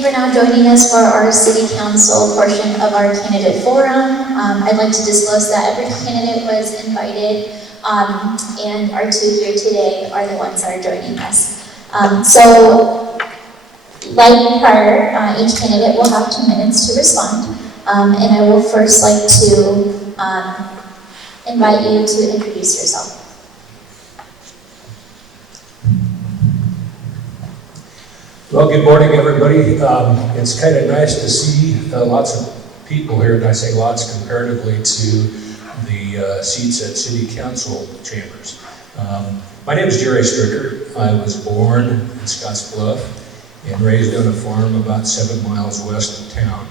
you for now joining us for our City Council portion of our candidate forum. I'd like to disclose that every candidate was invited, and our two here today are the ones that are joining us. So, like prior, each candidate will have 2 minutes to respond, and I will first like to invite you to introduce yourself. Well, good morning, everybody. It's kind of nice to see lots of people here, and I say lots comparatively to the seats at City Council chambers. My name is Jerry Stricker. I was born in Scotts Bluff and raised on a farm about 7 miles west of town.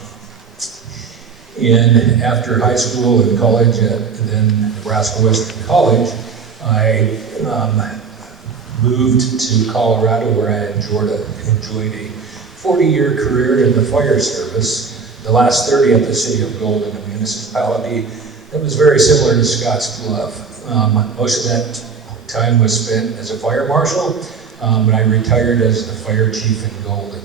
And after high school and college at then Nebraska Western College, I moved to Colorado, where I enjoyed a 40-year career in the fire service, the last 30 at the City of Golden, a municipality that was very similar to Scotts Bluff. Most of that time was spent as a fire marshal, but I retired as the fire chief in Golden.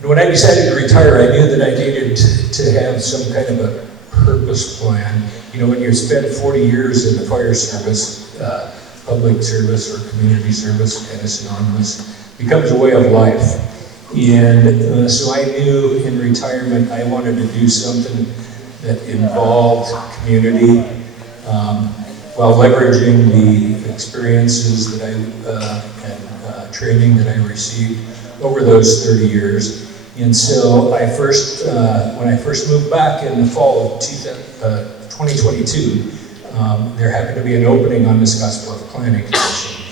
And when I decided to retire, I knew that I needed to have some kind of a purpose plan. You know, when you spend 40 years in the fire service, public service or community service, kind of synonymous, becomes a way of life. And so I knew in retirement I wanted to do something that involved community while leveraging the experiences that and training that I received over those 30 years. And so I when I first moved back in the fall of 2022, there happened to be an opening on the Scotts Bluff Planning Commission,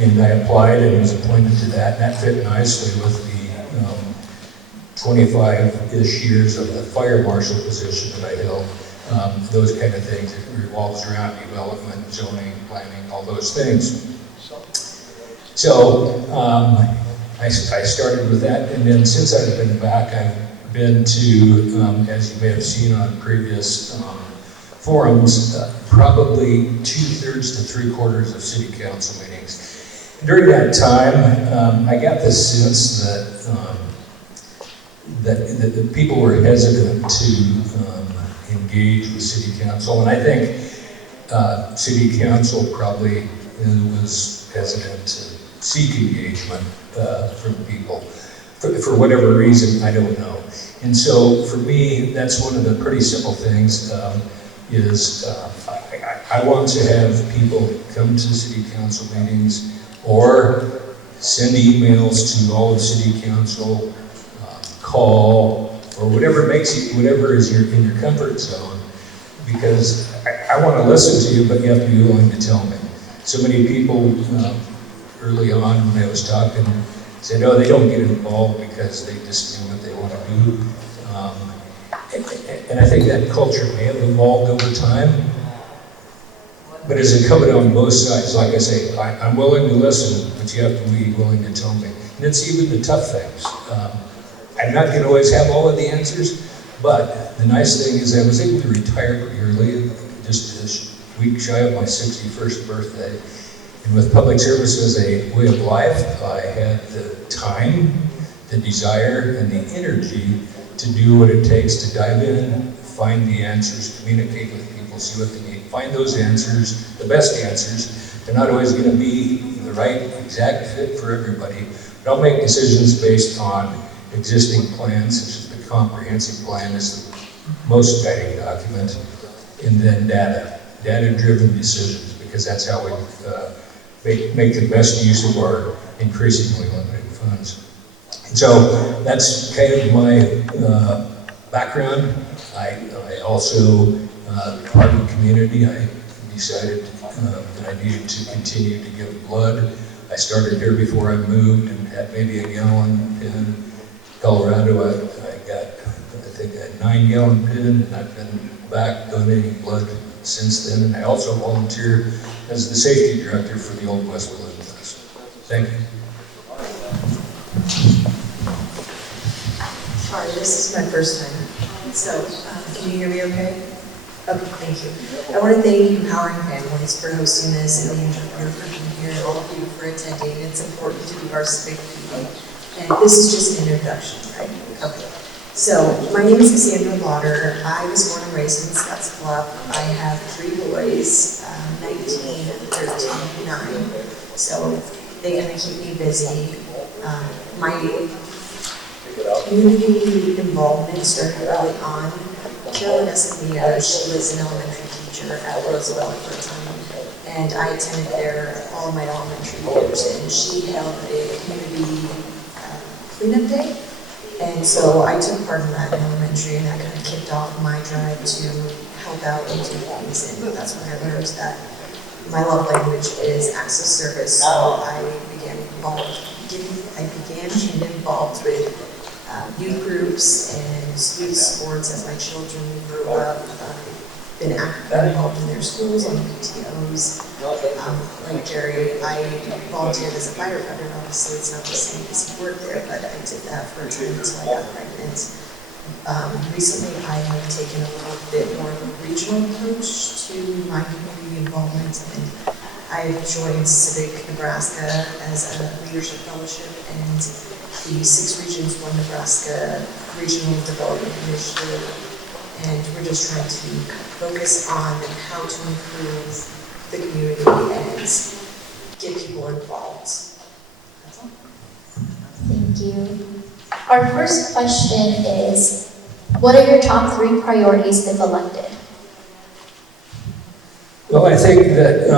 and I applied and was appointed to that, and that fit nicely with the 25-ish years of the fire marshal position that I held. Those kind of things, it revolves around development, zoning, planning, all those things. So I started with that, and then since I've been back, I've been to, as you may have seen on previous forums, probably 2/3 to 3/4 of city council meetings. During that time, I got the sense that people were hesitant to engage with city council, and I think city council probably was hesitant to seek engagement from people for whatever reason, I don't know. And so for me, that's one of the pretty simple things. I want to have people come to city council meetings or send emails to all of city council, call, or whatever is in your comfort zone, because I want to listen to you, but you have to be willing to tell me. So many people early on when I was talking said, oh, they don't get involved because they just do what they want to do. And I think that culture may have evolved over time, but it's incumbent on both sides. Like I say, I'm willing to listen, but you have to be willing to tell me. And it's even the tough things. I'm not going to always have all of the answers, but the nice thing is I was able to retire early, just a week shy of my 61st birthday. And with public service as a way of life, I had the time, the desire, and the energy to do what it takes to dive in, find the answers, communicate with people, see what they need, find those answers, the best answers. They're not always going to be the right exact fit for everybody, but I'll make decisions based on existing plans, such as the comprehensive plan is the most guiding document, and then data-driven decisions, because that's how we make the best use of our increasingly limited funds. And so that's kind of my background. I also, part of the community, I decided that I needed to continue to give blood. I started here before I moved and had maybe a gallon in Colorado. I got, I think, a 9-gallon pin, and I've been back donating blood since then. And I also volunteer as the safety director for the Old West Balloon Fest. Thank you. Hi, this is my first time, so can you hear me okay? Okay, thank you. I want to thank Empowering Families for hosting this, and the interpreter for being here, and all of you for attending. It's important to be our civic people. And this is just an introduction, right? Okay. So, my name is Cassandra Lauder. I was born and raised in Scotts Bluff. I have 3 boys, 19, 13, 9. So, they kind of keep me busy. My community involvement started early on. Carolyn Escamilla, she was an elementary teacher at Roosevelt for a time, and I attended there all my elementary years, and she held a community cleanup day, and so I took part in that in elementary, and that kind of kicked off my drive to help out and do things, and that's when I learned that my love language is acts of service, so I began getting involved with youth groups and youth sports as my children grew up, been actively involved in their schools, on PTOs. Like Jerry, I volunteered as a firefighter. Obviously, it's not the same as you work there, but I did that for a time until I got pregnant. Recently, I have taken a little bit more of a regional approach to my community involvement, and I've joined Civic Nebraska as a leadership fellowship, and the 6 Regions 1 Nebraska Regional Development Initiative, and we're just trying to focus on how to improve the community and get people involved. That's all. Thank you. Our first question is, what are your top 3 priorities if elected? Well, I think that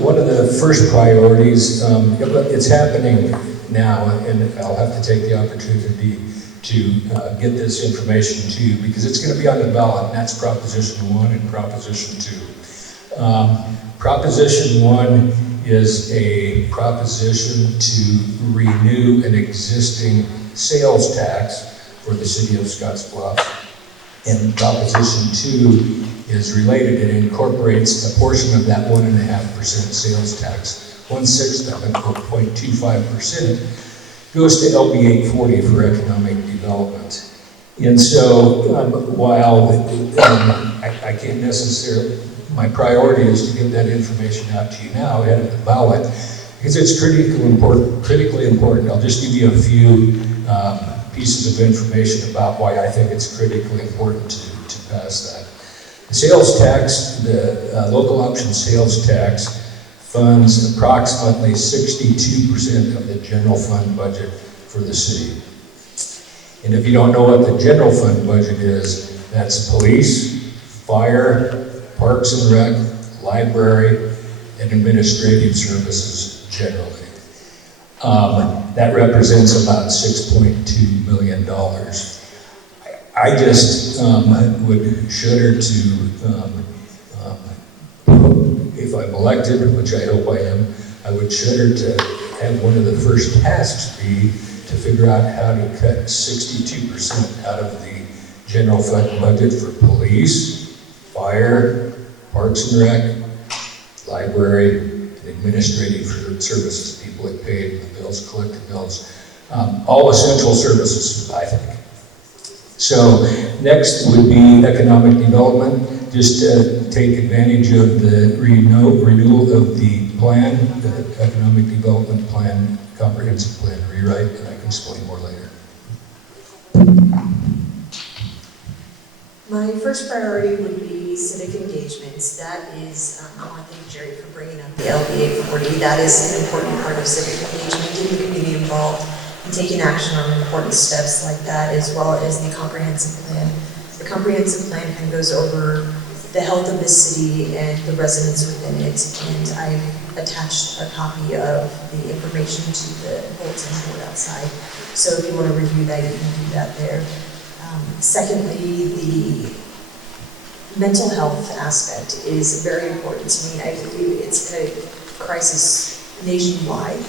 one of the first priorities, it's happening now, and I'll have to take the opportunity to get this information to you because it's going to be on the ballot, and that's Proposition 1 and Proposition 2. Proposition 1 is a proposition to renew an existing sales tax for the city of Scotts Bluff, and Proposition 2 is related. It incorporates a portion of that 1.5% sales tax. 1/6 of it, or 0.25%, goes to LB 840 for economic development. And so, while I can't necessarily, my priority is to get that information out to you now ahead of the ballot, because it's critically important. I'll just give you a few pieces of information about why I think it's critically important to pass that. The sales tax, the local option sales tax, funds approximately 62% of the general fund budget for the city. And if you don't know what the general fund budget is, that's police, fire, parks and rec, library, and administrative services generally. That represents about $6.2 million. I just would shudder to if I'm elected, which I hope I am, I would shudder to have one of the first tasks be to figure out how to cut 62% out of the general fund budget for police, fire, parks and rec, library, and administrative services, people that pay the bills, collect the bills, all essential services, I think. So next would be economic development. Just take advantage of the renewal of the plan, the economic development plan, comprehensive plan rewrite, and I can explain more later. My first priority would be civic engagements. That is, I want to thank Jerry for bringing up the LB 840. That is an important part of civic engagement, getting the community involved and taking action on important steps like that, as well as the comprehensive plan. The comprehensive plan kind of goes over the health of the city and the residents within it, and I've attached a copy of the information to the bulletin board outside. So if you want to review that, you can do that there. Secondly, the mental health aspect is very important to me. I believe it's a crisis nationwide,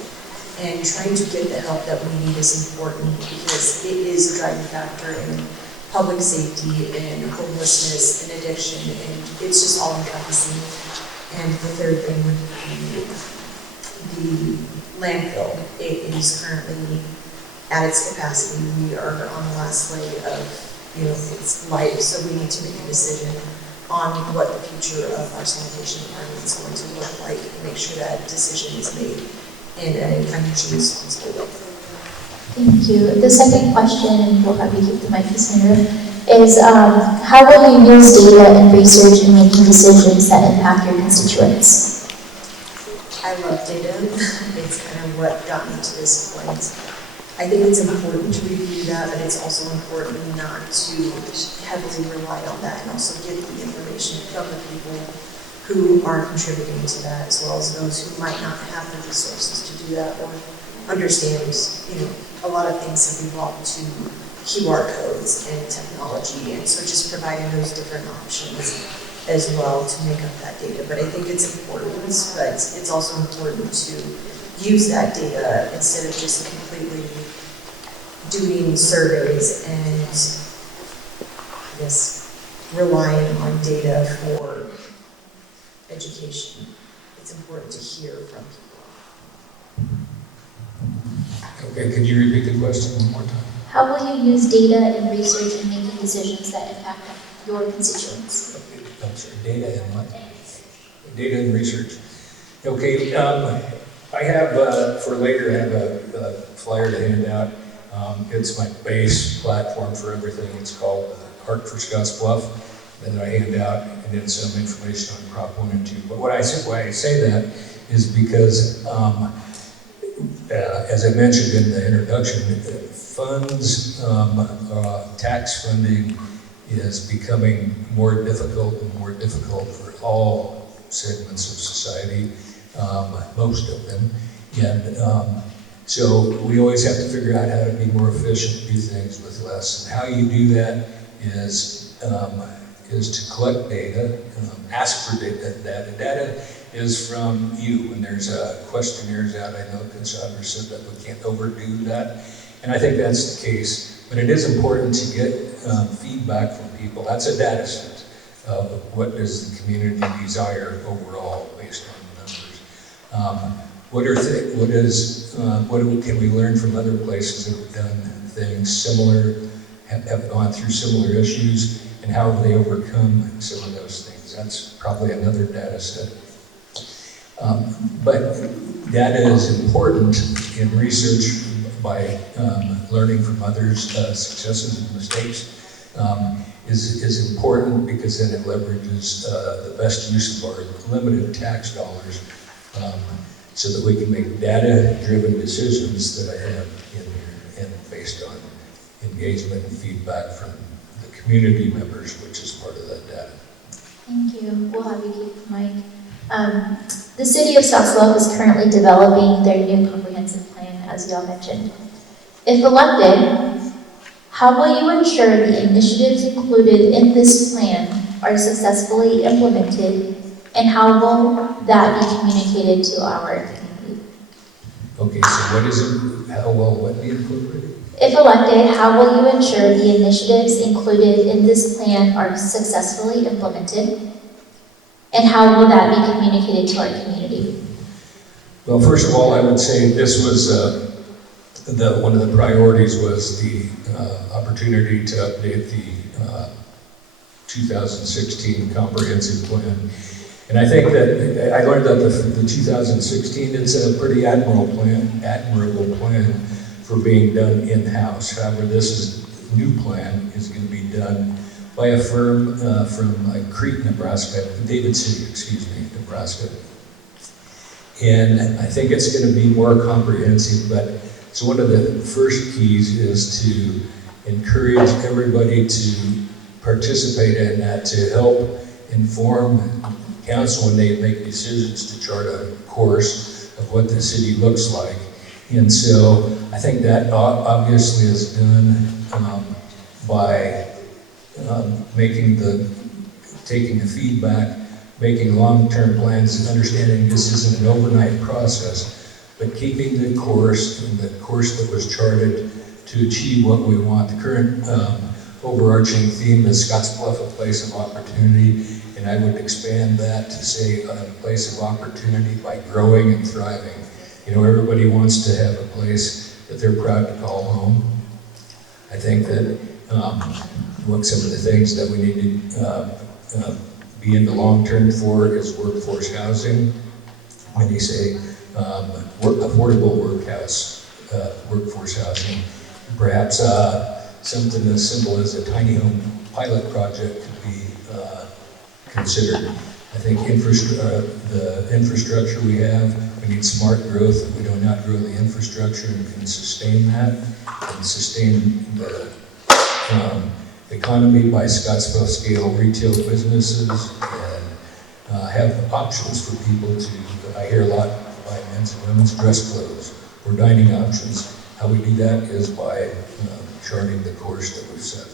and trying to get the help that we need is important because it is a driving factor in public safety and homelessness and addiction, and it's just all encompassing. And the third thing would be the landfill. It is currently at its capacity. We are on the last leg of its life, so we need to make a decision on what the future of our sanitation department is going to look like and make sure that decision is made in a financially responsible way. Thank you. The second question, and we'll have you keep the mic, Sandra, is how will you use data and research in making decisions that impact your constituents? I love data. It's kind of what got me to this point. I think it's important to review that, but it's also important not to heavily rely on that and also get the information from the people who are contributing to that, as well as those who might not have the resources to do that or understand, a lot of things have evolved to QR codes and technology, and so just providing those different options as well to make up that data. But I think it's important, but it's also important to use that data instead of just completely doing surveys and, I guess, relying on data for education. It's important to hear from people. Okay, could you repeat the question one more time? How will you use data and research in making decisions that impact your constituents? I'm sorry, data and what? Data and research. Okay, I have, for later, I have a flyer to hand out. It's my base platform for everything. It's called Heart for Scotts Bluff. And I hand out, and then some information on Prop 1 and 2. But why I say that is because, as I mentioned in the introduction, funds, tax funding is becoming more difficult and more difficult for all segments of society, most of them. And so we always have to figure out how to be more efficient, do things with less. And how you do that is to collect data, ask for data. Data is from you. When there's questionnaires out, I know Cassandra said that we can't overdo that. And I think that's the case. But it is important to get feedback from people. That's a data set of what does the community desire overall based on the numbers. What can we learn from other places that have done things similar, have gone through similar issues, and how have they overcome some of those things? That's probably another data set. But data is important in research by learning from others' successes and mistakes. Is important because then it leverages the best use of our limited tax dollars so that we can make data-driven decisions that I have in here and based on engagement and feedback from the community members, which is part of that data. Thank you. We'll have you keep the mic. The City of Scottsbluff is currently developing their new comprehensive plan, as y'all mentioned. If elected, how will you ensure the initiatives included in this plan are successfully implemented, and how will that be communicated to our community? Okay, so what is it? How will what be incorporated? If elected, how will you ensure the initiatives included in this plan are successfully implemented, and how will that be communicated to our community? Well, first of all, I would say this was one of the priorities was the opportunity to update the 2016 comprehensive plan. And I think that I learned that the 2016, it's a pretty admirable plan for being done in-house. However, this new plan is going to be done by a firm from Crete, Nebraska, David City, Nebraska. And I think it's going to be more comprehensive, but so one of the first keys is to encourage everybody to participate in that, to help inform council when they make decisions to chart a course of what the city looks like. And so I think that obviously is done by taking the feedback, making long-term plans, and understanding this isn't an overnight process, but keeping the course and the course that was charted to achieve what we want. The current overarching theme is Scotts Bluff, a place of opportunity, and I would expand that to say a place of opportunity by growing and thriving. You know, everybody wants to have a place that they're proud to call home. I think that what some of the things that we need to be in the long term for is workforce housing. When you say affordable workforce housing. Perhaps something as simple as a tiny home pilot project could be considered. I think the infrastructure we have, we need smart growth. If we do not grow the infrastructure and can sustain that and sustain the economy by Scotts Bluff scale retail businesses and have options for people to, I hear a lot by men's and women's dress clothes or dining options. How we do that is by charting the course that we've set.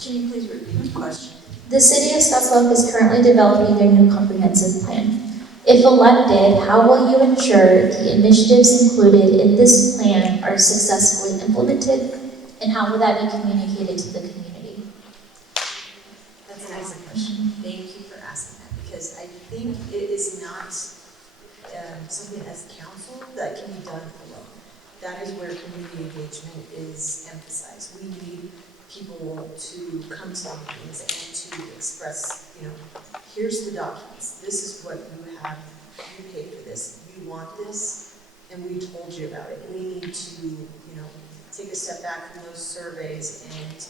Can you please repeat the question? The City of Scottsbluff is currently developing their new comprehensive plan. If elected, how will you ensure the initiatives included in this plan are successfully implemented, and how will that be communicated to the community? That's an excellent question. Thank you for asking that, because I think it is not something as council that can be done alone. That is where community engagement is emphasized. We need people to come to meetings and to express, here's the documents. This is what you have. You paid for this. You want this, and we told you about it. We need to, take a step back from those surveys and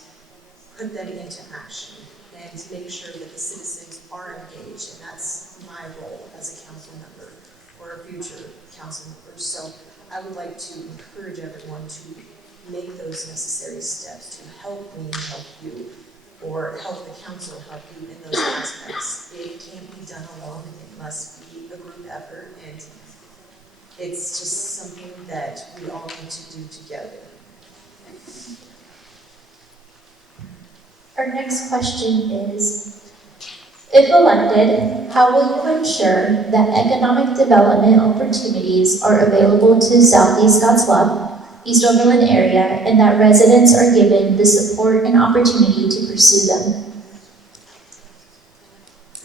put them into action and make sure that the citizens are engaged. And that's my role as a council member or a future council member. So I would like to encourage everyone to make those necessary steps to help me help you, or help the council help you in those aspects. It can't be done alone. It must be a group effort, and it's just something that we all need to do together. Our next question is, if elected, how will you ensure that economic development opportunities are available to Southeast Scottsbluff, East Overland area, and that residents are given the support and opportunity to pursue them?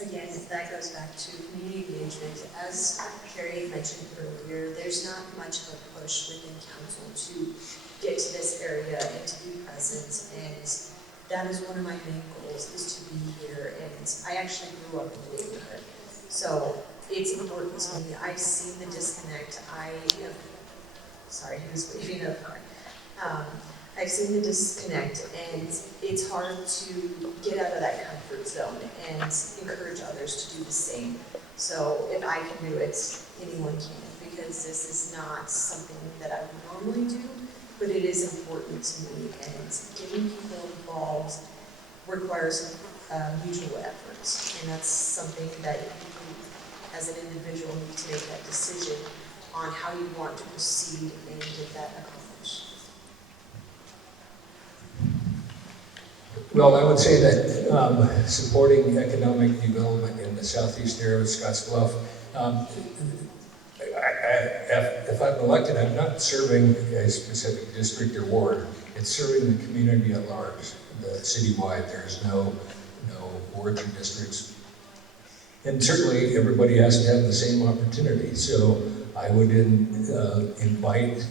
Again, that goes back to community engagement. As Carrie mentioned earlier, there's not much of a push within council to get to this area and to be present, and that is one of my main goals, is to be here. And I actually grew up in the neighborhood, so it's important to me. I've seen the disconnect. Sorry, he was waving up. I've seen the disconnect, and it's hard to get out of that comfort zone and encourage others to do the same. So if I can do it, anyone can, because this is not something that I would normally do, but it is important to me, and getting people involved requires mutual efforts, and that's something that you, as an individual, need to make that decision on how you want to proceed and get that accomplished. Well, I would say that supporting economic development in the southeast area of Scotts Bluff, if I'm elected, I'm not serving a specific district or ward. It's serving the community at large, citywide. There's no wards or districts. And certainly everybody has to have the same opportunity. So I would invite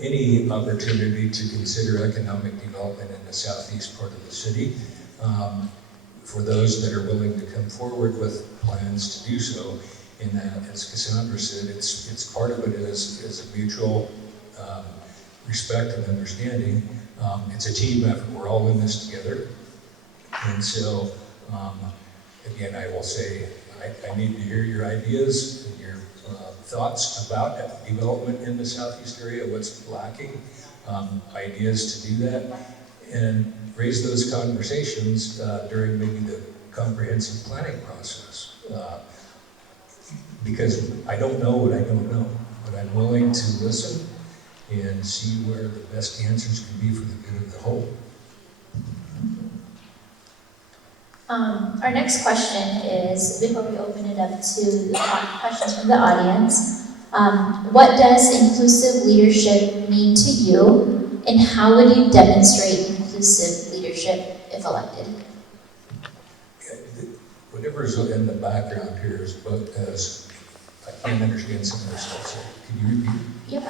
any opportunity to consider economic development in the southeast part of the city. For those that are willing to come forward with plans to do so, and as Cassandra said, it's part of it is a mutual respect and understanding. It's a team effort. We're all in this together. And so, again, I will say, I need to hear your ideas and your thoughts about development in the southeast area, what's lacking, ideas to do that, and raise those conversations during maybe the comprehensive planning process. Because I don't know what I don't know, but I'm willing to listen and see where the best answers can be for the good of the whole. Our next question is, before we open it up to questions from the audience, what does inclusive leadership mean to you, and how would you demonstrate inclusive leadership if elected? Whatever's in the background here is because I can't understand some of this stuff, so can you repeat? Yep.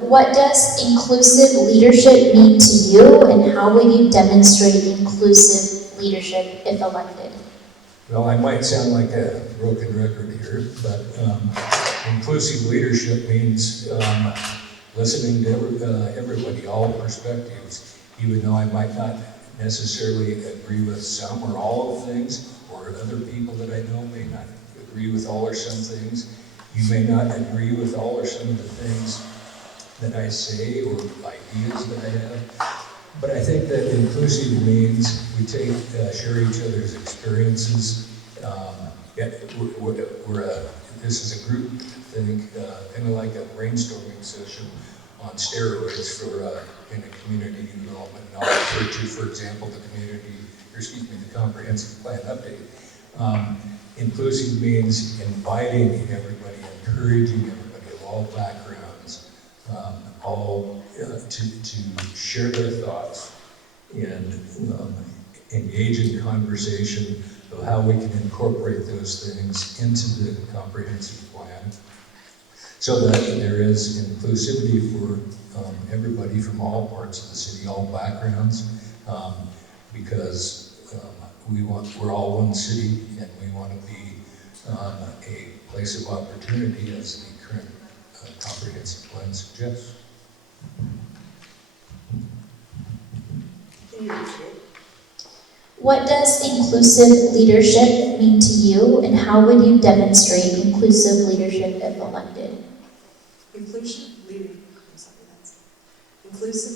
What does inclusive leadership mean to you, and how would you demonstrate inclusive leadership if elected? Well, I might sound like a broken record here, but Inclusive leadership means listening to everybody, all perspectives, even though I might not necessarily agree with some or all of things, or other people that I know may not agree with all or some things. You may not agree with all or some of the things that I say or ideas that I have. But I think that inclusive means we share each other's experiences. This is a group thing, kind of like a brainstorming session on steroids for in a community development. And I'll refer to, for example, the comprehensive plan update. Inclusive means inviting everybody, encouraging everybody of all backgrounds, all to share their thoughts and engage in conversation of how we can incorporate those things into the comprehensive plan, so that there is inclusivity for everybody from all parts of the city, all backgrounds, because we're all one city, and we want to be a place of opportunity, as the current comprehensive plan suggests. What does inclusive leadership mean to you, and how would you demonstrate inclusive leadership if elected? Inclusive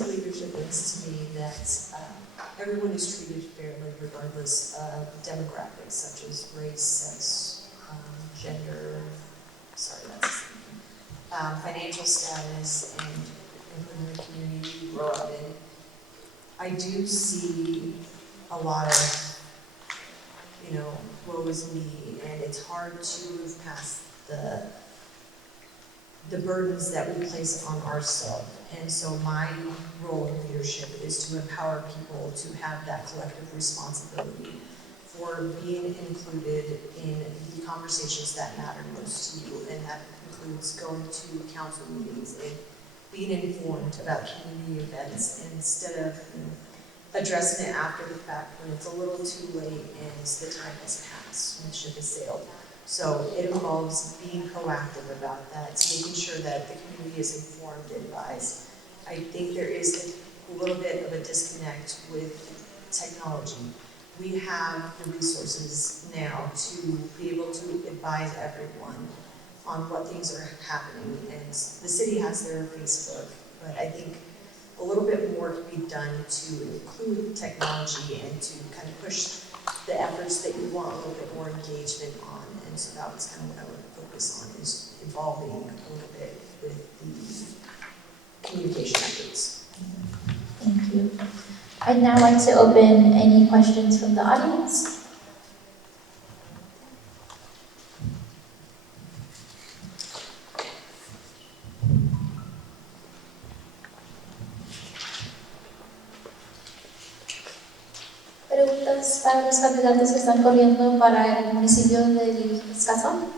leadership means to me that everyone is treated fairly regardless of demographics such as race, sex, gender, financial status, and including the community you grow up in. I do see a lot of, woe is me, and it's hard to move past the burdens that we place on ourselves. And so my role in leadership is to empower people to have that collective responsibility for being included in the conversations that matter most to you. And that includes going to council meetings and being informed about community events instead of addressing it after the fact when it's a little too late and the time has passed and the ship has sailed. So it involves being proactive about that, making sure that the community is informed, advised. I think there is a little bit of a disconnect with technology. We have the resources now to be able to advise everyone on what things are happening, and the city has their Facebook, but I think a little bit more can be done to include technology and to kind of push the efforts that you want a little bit more engagement on. And so that was kind of what I would focus on, is involving a little bit with the communication efforts. Thank you. I'd now like to open any questions from the audience. ¿Preguntas para los candidatos que están corriendo para el municipio de Scotts Bluff?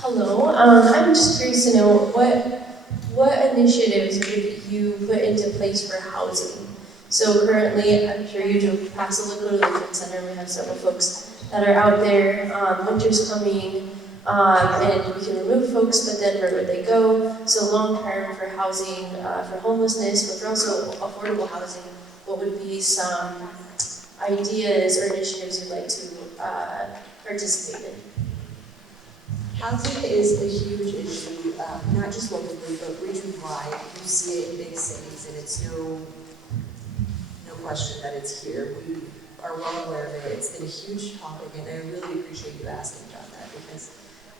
Hello, I'm just curious to know what initiatives would you put into place for housing? So currently, I'm sure you drove past the Lakota Lutheran Center. We have several folks that are out there. Winter's coming, and we can remove folks, but then where would they go? So long term for housing, for homelessness, but for also affordable housing, what would be some ideas or initiatives you'd like to participate in? Housing is a huge issue, not just locally, but region-wide. You see it in big cities, and it's no question that it's here. We are well aware of it. It's been a huge topic, and I really appreciate you asking about that, because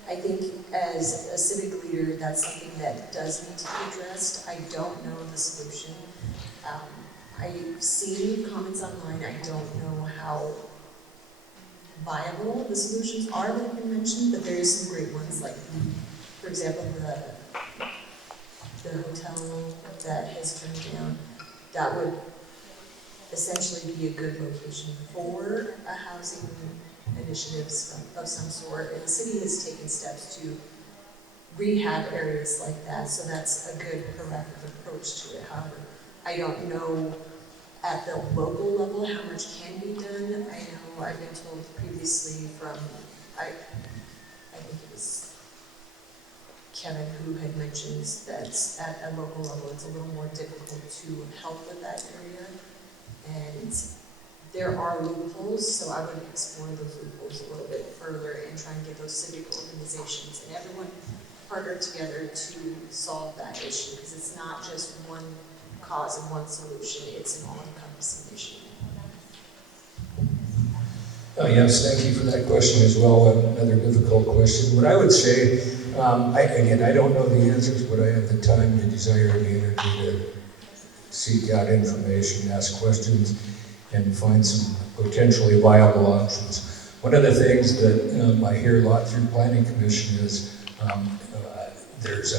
I think as a civic leader, that's something that does need to be addressed. I don't know the solution. I've seen comments online. I don't know how viable the solutions are that have been mentioned, but there is some great ones, like, for example, the hotel that has turned down. That would essentially be a good location for a housing initiatives of some sort, and the city has taken steps to rehab areas like that, so that's a good proactive approach to it. However, I don't know at the local level, how much can be done. I know I've been told previously from, I think it was Kevin who had mentioned that at a local level, it's a little more difficult to help with that area. And there are loopholes, so I would explore those loopholes a little bit further and try and get those civic organizations and everyone partner together to solve that issue, because it's not just one cause and one solution, it's an all-encompassing issue. Yes, thank you for that question as well. Another difficult question. What I would say, I don't know the answers, but I have the time, the desire, and the energy to seek out information, ask questions, and find some potentially viable options. One of the things that I hear a lot through Planning Commission is there's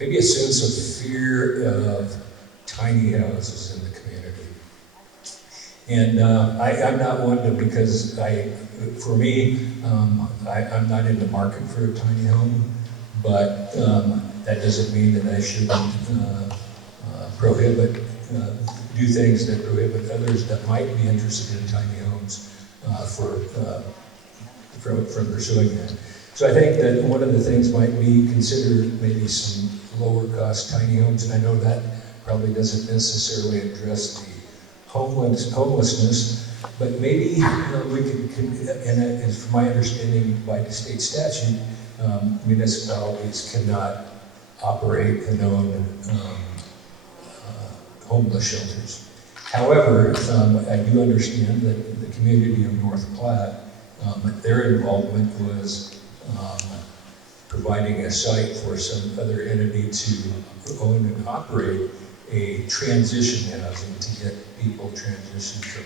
maybe a sense of fear of tiny houses in the community. And I'm not one to, because for me, I'm not in the market for a tiny home, but that doesn't mean that I shouldn't do things that prohibit others that might be interested in tiny homes from pursuing that. So I think that one of the things might be consider maybe some lower cost tiny homes, and I know that probably doesn't necessarily address the homelessness, but maybe we could, and as from my understanding by the state statute, municipalities cannot operate and own homeless shelters. However, I do understand that the community of North Platte, their involvement was providing a site for some other entity to own and operate a transition housing to get people transitioned from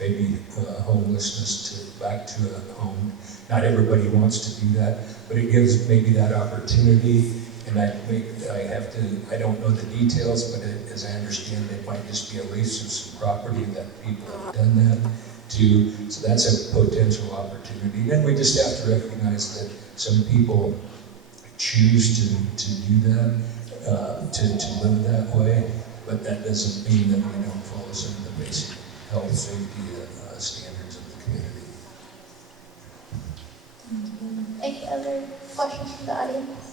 maybe homelessness back to a home. Not everybody wants to do that, but it gives maybe that opportunity. And I don't know the details, but as I understand, it might just be a lease of some property that people have done that to. So that's a potential opportunity. And then we just have to recognize that some people choose to do that, to live that way, but that doesn't mean that we don't follow some of the basic health safety standards of the community. Any other questions from the audience?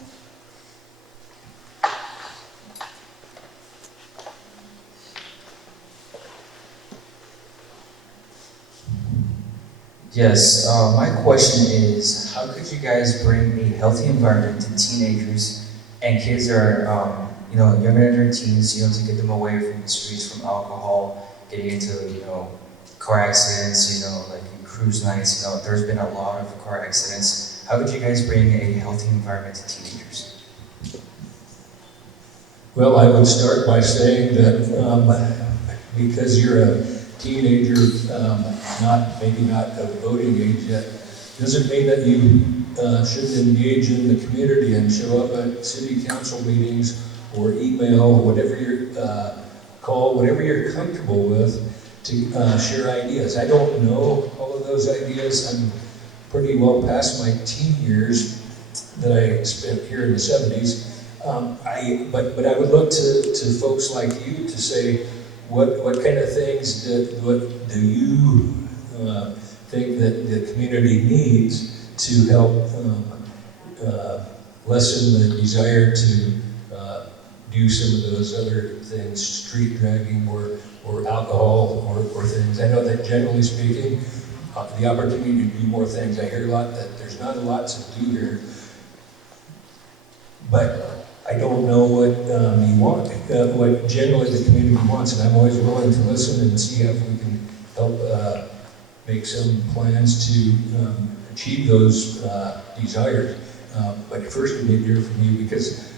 Yes, my question is, how could you guys bring a healthy environment to teenagers and kids that are, younger in their teens, to get them away from the streets, from alcohol, getting into, car accidents, like in cruise nights, there's been a lot of car accidents. How could you guys bring a healthy environment to teenagers? Well, I would start by saying that because you're a teenager, maybe not of voting age yet, doesn't mean that you shouldn't engage in the community and show up at city council meetings or email, whatever whatever you're comfortable with, to share ideas. I don't know all of those ideas. I'm pretty well past my teen years that I spent here in the 70s. But I would look to folks like you to say, what kind of things do you think that the community needs to help lessen the desire to do some of those other things, street dragging or alcohol or things. I know that generally speaking, the opportunity to do more things, I hear a lot that there's not a lot to do here, but I don't know what you want, what generally the community wants, and I'm always willing to listen and see if we can help make some plans to achieve those desires. But first we need to hear from you, because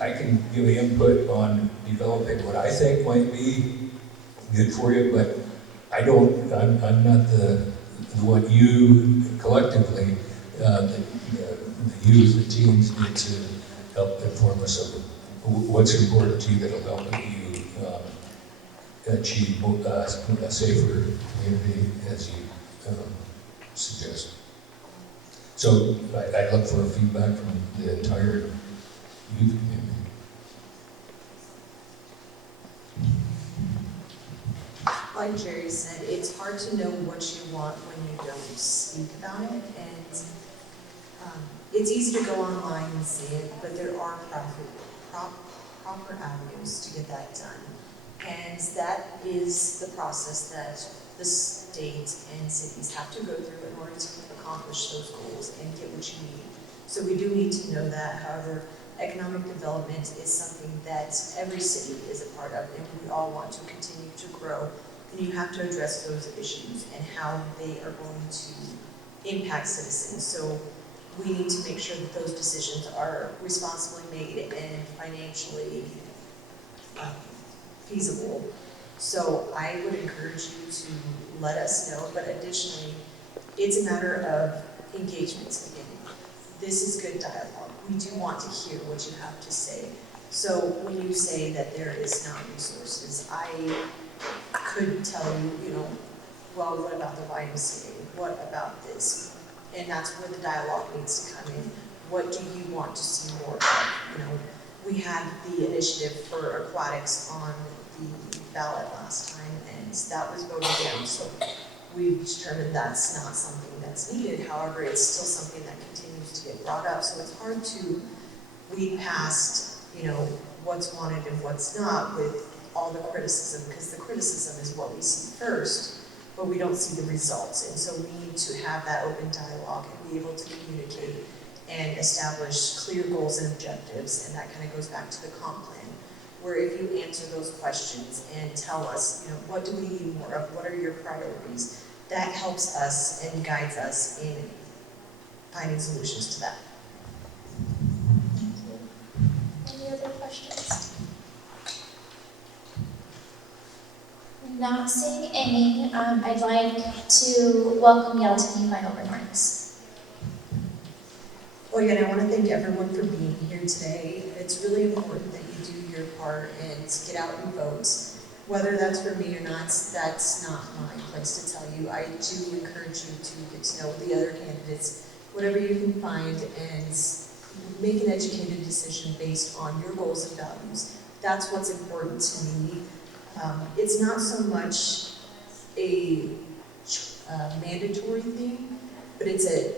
I can give input on developing what I think might be good for you, but I'm not the one you collectively, the youth, the teens need to help inform us of what's important to you that'll help you achieve a safer community as you suggest. So I look for feedback from the entire youth community. like Jerry said, it's hard to know what you want when you don't speak about it, and it's easy to go online and see it, but there are proper avenues to get that done. And that is the process that the state and cities have to go through in order to accomplish those goals and get what you need. So we do need to know that. However, economic development is something that every city is a part of, and we all want to continue to grow. And you have to address those issues and how they are going to impact citizens. So we need to make sure that those decisions are responsibly made and financially feasible. So I would encourage you to let us know, but additionally, it's a matter of engagement again. This is good dialogue. We do want to hear what you have to say. So when you say that there is not resources, I could tell you, well, what about the YMCA? What about this? And that's where the dialogue needs to come in. What do you want to see more of? We had the initiative for aquatics on the ballot last time, and that was voted down. So we've determined that's not something that's needed. However, it's still something that continues to get brought up. So it's hard to weed past, what's wanted and what's not with all the criticism, because the criticism is what we see first, but we don't see the results. And so we need to have that open dialogue and be able to communicate and establish clear goals and objectives. And that kind of goes back to the comp plan, where if you answer those questions and tell us, what do we need more of, what are your priorities, that helps us and guides us in finding solutions to that. Thank you. Any other questions? Not seeing any, I'd like to welcome y'all to any final remarks. Well, again, I want to thank everyone for being here today. It's really important that you do your part and get out and vote. Whether that's for me or not, that's not my place to tell you. I do encourage you to get to know the other candidates, whatever you can find, and make an educated decision based on your goals and values. That's what's important to me. It's not so much a mandatory thing, but it's an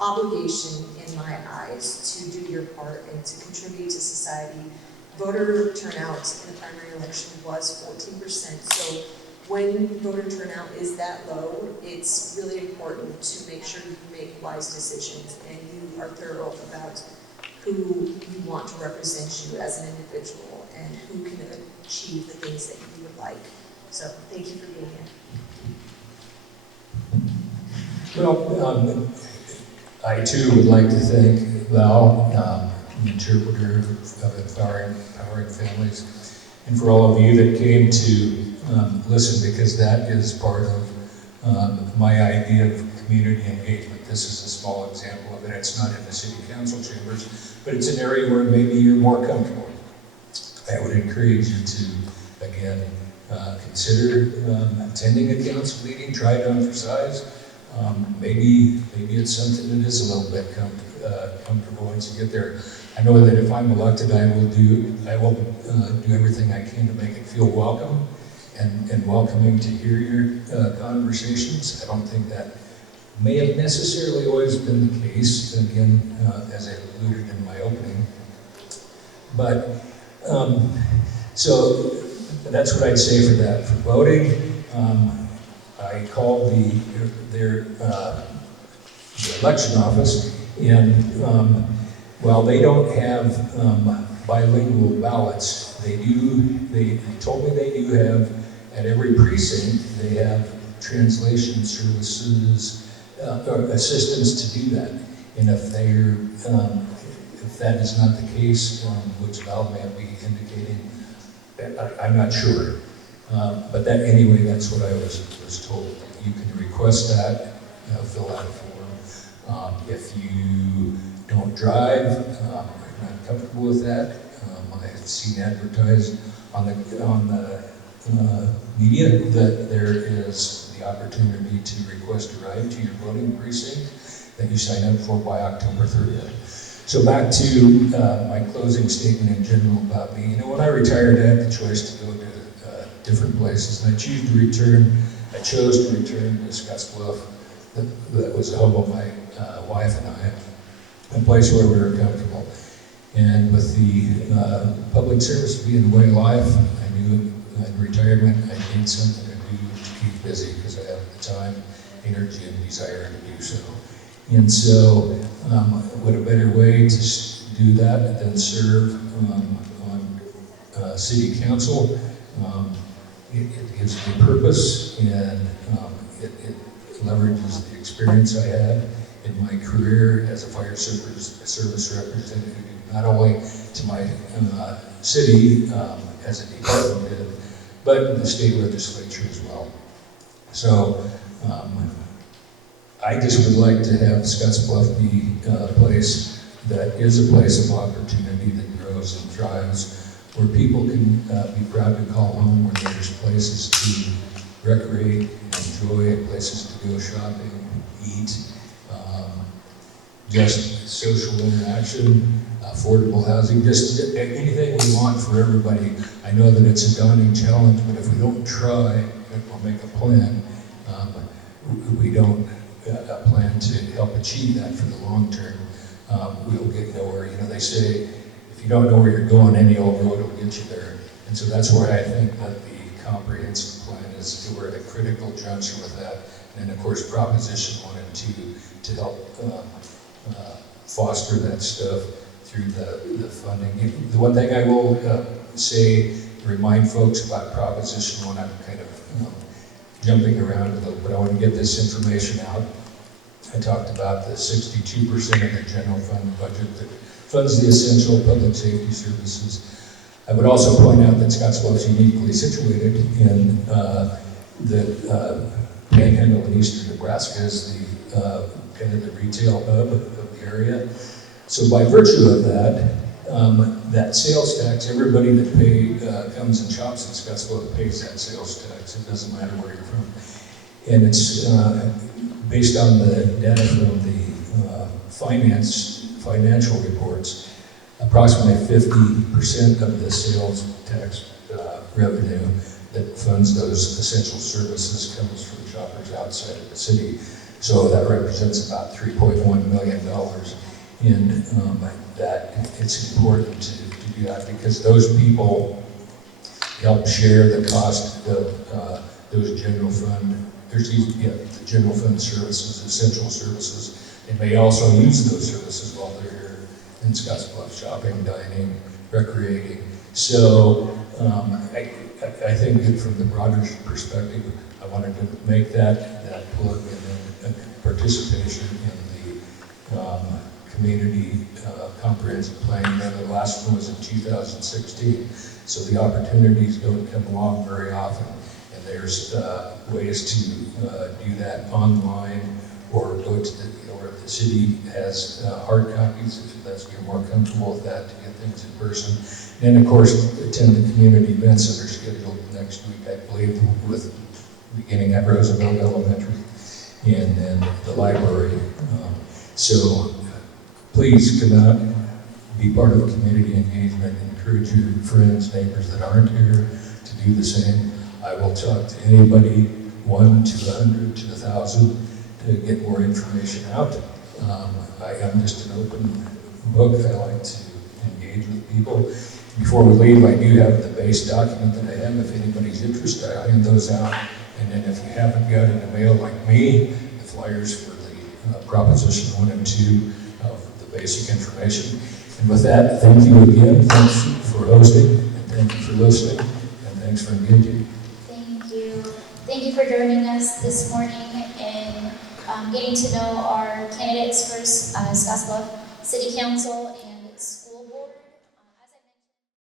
obligation in my eyes to do your part and to contribute to society. Voter turnout in the primary election was 14%, so when voter turnout is that low, it's really important to make sure you make wise decisions and you are thorough about who you want to represent you as an individual and who can achieve the things that you would like. So thank you for being here. Well, I too would like to thank Val, the interpreter of Empowering Families, and for all of you that came to listen, because that is part of my idea of community engagement. This is a small example of it. It's not in the city council chambers, but it's an area where maybe you're more comfortable. I would encourage you to, again, consider attending a council meeting, try to emphasize. Maybe it's something that is a little bit comfortable once you get there. I know that if I'm elected, I will do everything I can to make it feel welcome and welcoming to hear your conversations. I don't think that may have necessarily always been the case, again, as I alluded in my opening. But, so that's what I'd say for that. For voting, I called the election office, and while they don't have bilingual ballots, they told me they do have, at every precinct, they have translation services, or assistance to do that. And if that is not the case, which Val may be indicating, I'm not sure. But that, anyway, that's what I was told. You can request that, fill out a form. If you don't drive, or not comfortable with that, I've seen advertised on the media that there is the opportunity to request a ride to your voting precinct that you sign up for by October 30th. So back to my closing statement in general about me. When I retired, I had the choice to go to different places. And I chose to return to Scotts Bluff. That was the home of my wife and I, a place where we were comfortable. And with the public service being the way of life, I knew in retirement I need something to do to keep busy because I have the time, energy, and desire to do so. And so, what a better way to do that than serve on city council. It gives me purpose, and it leverages the experience I had in my career as a fire service representative, not only to my city as a department head, but in the state legislature as well. So I just would like to have Scotts Bluff be a place that is a place of opportunity that grows and thrives, where people can be proud to call home, where there's places to recreate and enjoy, places to go shopping, eat, just social interaction, affordable housing, just anything we want for everybody. I know that it's a daunting challenge, but if we don't try or make a plan, we don't plan to help achieve that for the long term, we'll get nowhere. You know, they say, if you don't know where you're going, any old road will get you there. And so that's where I think that the comprehensive plan is, we're at a critical juncture with that. And of course, Proposition 1 and 2 to help foster that stuff through the funding. The one thing I will say, remind folks about Proposition 1, I'm kind of jumping around a little bit. I want to get this information out. I talked about the 62% of the general fund budget that funds the essential public safety services. I would also point out that Scotts Bluff is uniquely situated in the Panhandle in eastern Nebraska is the kind of the retail hub of the area. So by virtue of that, that sales tax, everybody that comes and shops in Scotts Bluff pays that sales tax. It doesn't matter where you're from. And it's based on the data from the financial reports, approximately 50% of the sales tax revenue that funds those essential services comes from shoppers outside of the city. So that represents about $3.1 million. And that it's important to do that because those people help share the cost of those general fund, the general fund services, essential services. They may also use those services while they're here in Scotts Bluff, shopping, dining, recreating. So I think that from the broader perspective, I wanted to make that plug and then participation in the community comprehensive plan. And the last one was in 2016. So the opportunities don't come along very often. And there's ways to do that online or go to or if the city has hard copies, if you're more comfortable with that, to get things in person. And of course, attend the community events that are scheduled next week, I believe, with beginning at Roosevelt Elementary and then the library. So please come out, be part of community engagement, encourage your friends, neighbors that aren't here to do the same. I will talk to anybody, 1 to 100 to 1,000, to get more information out. I am just an open book. I like to engage with people. Before we leave, I do have the base document that I have. If anybody's interested, I'll hand those out. And then if you haven't got it in the mail like me, the flyers for the Proposition 1 and 2 of the basic information. And with that, thank you again. Thanks for hosting, and thank you for listening, and thanks for engaging. Thank you. Thank you for joining us this morning and getting to know our candidates for Scotts Bluff City Council.